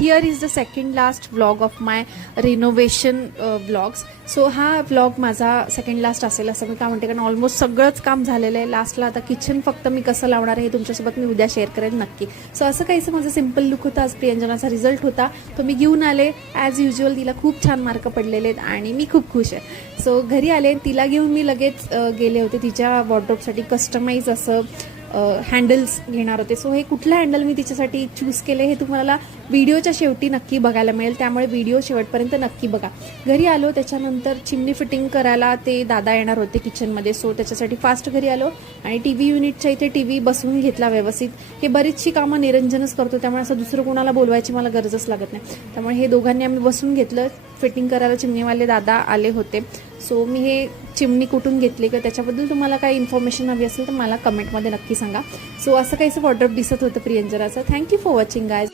Here is the second last vlog of my renovation vlogs. So हा vlog माझा second last असेल असं मी का म्हणते, कारण ऑलमोस्ट सगळंच काम झालेलं आहे. लास्टला आता किचन फक्त मी कसं लावणार आहे हे तुमच्यासोबत मी उद्या शेअर करेन नक्की. सो असं काहीसं माझं सिम्पल लुक होता. आज प्रियंजनाचा रिझल्ट होता तो मी घेऊन आले. ॲज युजल तिला खूप छान मार्क पडलेले आहेत आणि मी खूप खुश आहे. सो घरी आले, तिला घेऊन मी लगेच गेले होते तिच्या वॉर्डरोबसाठी कस्टमाइज असं हँडल्स घेणार होते. सो हे कुठलं हँडल मी तिच्यासाठी चूज केले हे तुम्हाला व्हिडिओच्या शेवटी नक्की बघायला मिळेल, त्यामुळे व्हिडिओ शेवटपर्यंत नक्की बघा. घरी आलो त्याच्यानंतर चिमणी फिटिंग करायला ते दादा येणार होते किचनमध्ये. सो त्याच्यासाठी फास्ट घरी आलो आणि टी व्ही युनिटच्या इथे टी व्ही बसवून घेतला व्यवस्थित. हे बरीचशी कामं निरंजनच करतो, त्यामुळे असं दुसरं कोणाला बोलवायची मला गरजच लागत नाही. त्यामुळे हे दोघांनी आम्ही बसून घेतलं. फिटिंग करायला चिमणीवाले दादा आले होते. सो मी हे चिमणी कुठून घेतली का त्याच्याबद्दल तुम्हाला काही इन्फॉर्मेशन हवी असेल तर मला कमेंटमध्ये नक्की सांगा. सो असं काहीसं वॉर्डरोब दिसत होतं प्रियंजनाचं. Thank you for watching guys.